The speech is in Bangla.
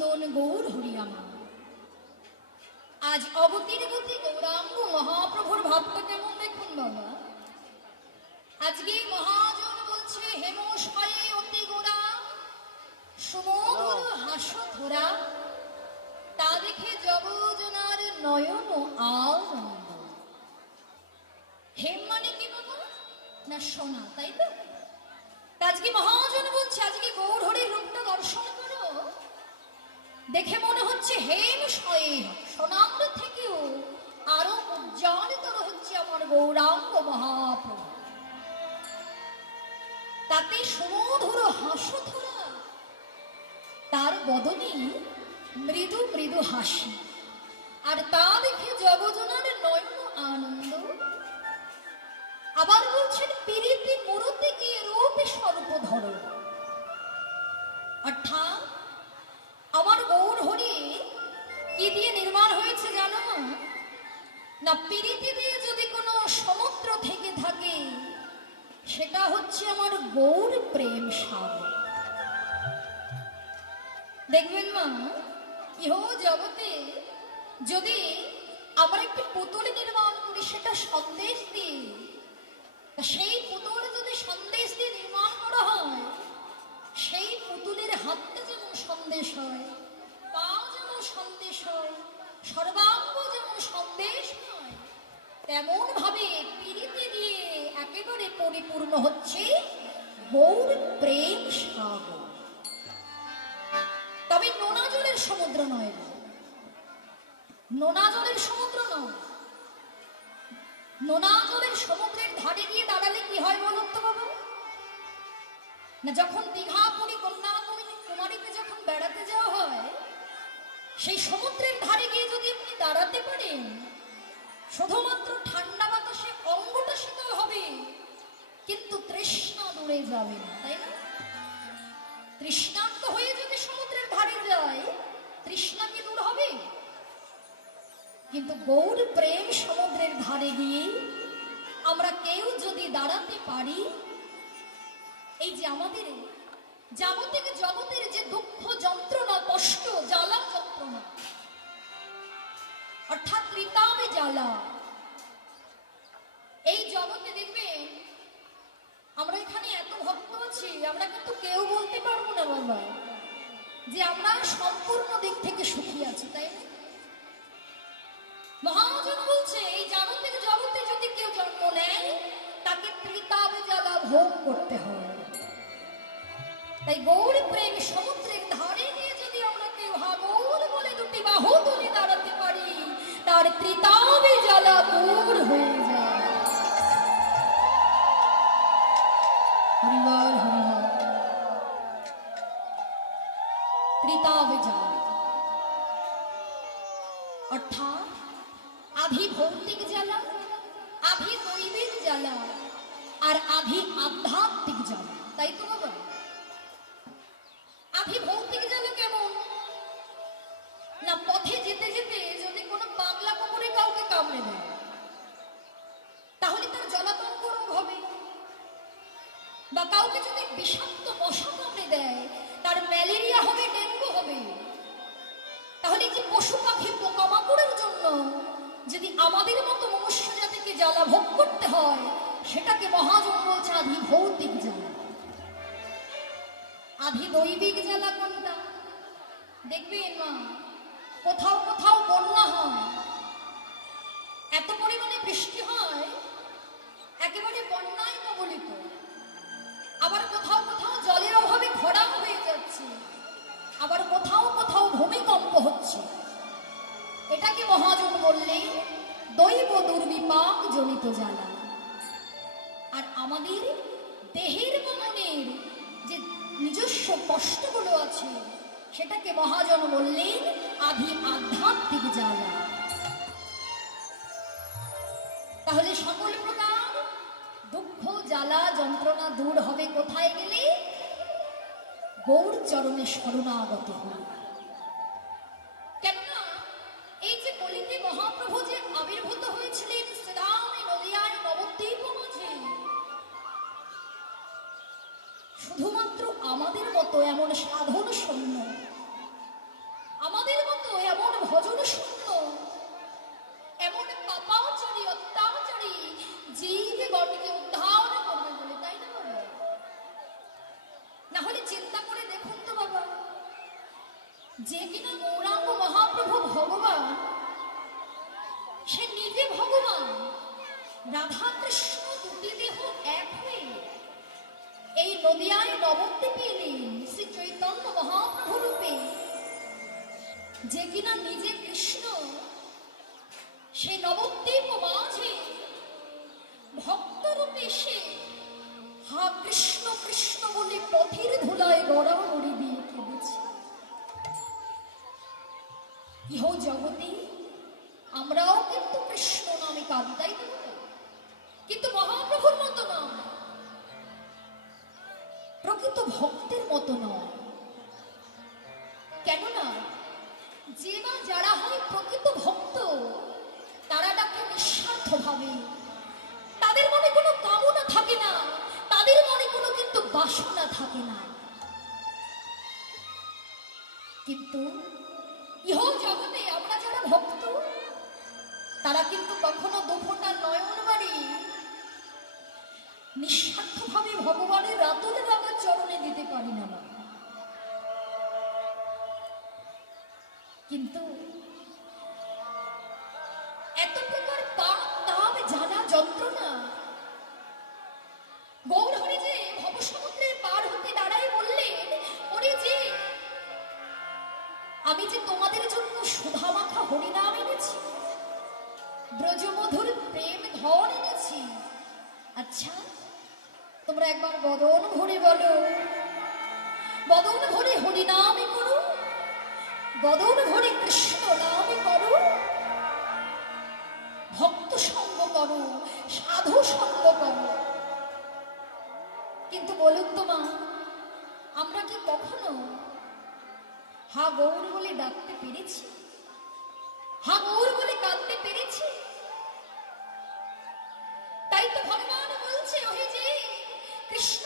নন্দন গৌর হরিয়ামা। আজ অবতীর গতি গৌরাঙ্গ মহাপ্রভুর ভাবটা কেমন দেখুন বাবা। আজকে মহাজন বলছে হেমশয়ে অতি গোরা সুমধুর হাস্য ধরা, তা দেখে জগজনার নয়ন আনন্দ। হেম মানে কি বাবা? না সোনা, তাই তো? আজকে মহাজন বলছে আজকে গৌর হরির রূপটা দর্শন করো, দেখে মনে হচ্ছে হেম শয়ে সোনার থেকেও আরো উজ্জ্বলতর হচ্ছে আমার গৌরাঙ্গ মহাপ্রভু। তাতে সুমধুর হাস্য ধরা, তার বদনে মৃদু মৃদু হাসি, আর তা দেখে জগজনার নয়ন আনন্দ। আবার বলছেন পিরিতি মুরতে গিয়ে রূপে স্বরূপ ধরো, অর্থাৎ আমার গৌর হরি কি দিয়ে নির্মাণ হয়েছে জানো না? পিরিতি দিয়ে যদি কোনো সমুদ্র থেকে থাকে সেটা হচ্ছে আমার গৌর প্রেম সাগর। দেখবেন মা, ইহ জগতে যদি আমরা একটি পুতুল নির্মাণ করি সেটা সন্দেশ দিয়ে, সেই পুতুল যদি সন্দেশ দিয়ে নির্মাণ করা হয়, সেই পুতুলের হাতটা যেমন সন্দেশ হয়, পা যেমন সন্দেশ হয়, সর্বাঙ্গ যেমন সন্দেশ হয়, তেমন ভাবে পিরিতি দিয়ে একেবারে পরিপূর্ণ হচ্ছে গৌর প্রেম সাগর। তবে নোনা জলের সমুদ্র নয়, নোনা জলের সমুদ্র নয়। নোনা জলের সমুদ্রের ধারে গিয়ে দাঁড়ালে কি হয় বলুন তো বাবা? না, যখন দীঘা পুরী কন্যাকুমারী কুমারীতে যখন বেড়াতে যাওয়া হয়, সেই সমুদ্রের ধারে গিয়ে যদি আপনি দাঁড়াতে পারেন, শুধুমাত্র ঠান্ডা বাতাসে অঙ্গটা শীতল হবে, কিন্তু তৃষ্ণা দূরে যাবে না, তাই না? তৃষ্ণার্ত হয়ে যদি সমুদ্রের ধারে যায়, তৃষ্ণা কি দূর হবে? কিন্তু গৌর প্রেম সমুদ্রের ধারে গিয়ে আমরা কেউ যদি দাঁড়াতে পারি, এই যে আমাদের জাগতিক জগতের যে দুঃখ যন্ত্রণা কষ্ট জ্বালা যন্ত্রণা, অর্থাৎ ত্রিতাবে জ্বালা, এই জগতে দেখবেন আমরা এখানে এত ভক্ত আছি, আমরা কিন্তু কেউ বলতে পারবো না বাবা যে আমরা সম্পূর্ণ দিক থেকে সুখী আছি, তাই না? মহাজন বলছে এই জাগতিক জগতে যদি কেউ জন্ম নেয়, তাকে ত্রিতাবে জ্বালা ভোগ করতে হয়। তাই গৌর প্রেম সমুদ্রের ধারে গিয়ে যদি আমরা কেউ হাগল বলে দুটি বাহু তুলে দাঁড়াতে পারি, তার ত্রিতাবে জ্বালা দূর হয়ে যায়। হরিবল হরিবল। ত্রিতাবে জ্বালা অর্থাৎ আধি ভৌতিক জ্বালা, আধি দৈবিক জ্বালা, আর আধি আধ্যাত্মিক জ্বালা, তাই তো বাবা? আধি ভৌতিক জ্বালা কেমন না? পথে যেতে যেতে যদি কোনো পাগলা কুকুরে কাউকে কামড়ে দেয়, তাহলে তার জলাতঙ্ক রোগ হবে, বা কাউকে যদি বিষাক্ত মশা কামড়ে দেয়, তার ম্যালেরিয়া হবে, ডেঙ্গু হবে। তাহলে যে পশু পাখি পোকামাকড়ের জন্য যদি আমাদের মতো মনুষ্য জাতিকে জ্বালা ভোগ করতে হয়, সেটাকে মহাজন বলছে আধি ভৌতিক জ্বালা। আধি দৈবিক জ্বালা কোনটা? দেখবেন মা, কোথাও কোথাও বন্যা হয়, এত পরিমাণে বৃষ্টি হয় একেবারে বন্যায় কবলিত, আবার কোথাও কোথাও জলের অভাবে খরা হয়ে যাচ্ছে, আবার কোথাও কোথাও ভূমিকম্প হচ্ছে। এটাকে মহাজন বললেন দৈব দুর্বিপাক জনিত জ্বালা। আর আমাদের দেহের বা মনের যে নিজস্ব কষ্টগুলো আছে, সেটাকে মহাজন বললেন আধি আধ্যাত্মিক জ্বালা। তাহলে সকল প্রকার দুঃখ জ্বালা যন্ত্রণা দূর হবে কোথায় গেলে? গৌর চরণে শরণাগত হল। কেননা এই যে কলিতে মহাপ্রভু যে আবির্ভূত হয়েছিলেন শ্রীরামে নদিয়ার নবদ্বীপ মাঝে, শুধুমাত্র আমাদের মতো এমন সাধন সৈন্য যে কিনা গৌরাঙ্গ মহাপ্রভু ভগবান, সে নিজে ভগবান, রাধা কৃষ্ণ দুটি দেহ এক হয়ে এই নদিয়ায় নবদ্বীপে এলেন শ্রী চৈতন্য মহাপ্রভু রূপে। যে কিনা নিজে কৃষ্ণ, সে নবদ্বীপ মাঝে ভক্ত রূপে এসে হা কৃষ্ণ কৃষ্ণ বলে পথের ধুলায় গড়াগড়ি দিয়ে কেঁদেছে। ইহ জগতে আমরাও কিন্তু কৃষ্ণ নামে কাঁদি, তাই তো? কিন্তু মহাপ্রভুর মতো নয়, প্রকৃত ভক্তের মতো নয়। কেননা যে বা যারা হয় প্রকৃত ভক্ত, তারা ডাকে নিঃস্বার্থ ভাবে, তাদের মনে কোনো কামনা থাকে না, তাদের মনে কোনো কিন্তু বাসনা থাকে না। কিন্তু ইহ জগতে আমরা যারা ভক্ত, তারা কিন্তু কখনো দুফোঁটা নয়ন বাড়ি নিঃস্বার্থভাবে ভগবানের রাতুলে রাগা চরণে দিতে পারি না। কিন্তু এত প্রকার পাপ তাপ জানা যন্ত্রণা গৌরহরি যে ভবসমুদ্রের পার হতে দাঁড়াই বললেন, ওরে যে আমি যে তোমাদের জন্য সুধা মাখা হরিনাম এনেছি, ব্রজমধুর প্রেম ধন এনেছি। আচ্ছা তোমরা একবার বদন ভরে বলো, বদন ভরে হরিনামে করো, বদন ভরে কৃষ্ণ নামে করো, ভক্ত সঙ্গ করো, সাধু সঙ্গ করো। কিন্তু বলুন তো মা, আমরা কি কখনো হা গৌর বলে ডাকতে পেরেছি? হা গৌর বলে কাঁদতে পেরেছি? তাই তো ভগবান বলছে, ওহে যে কৃষ্ণ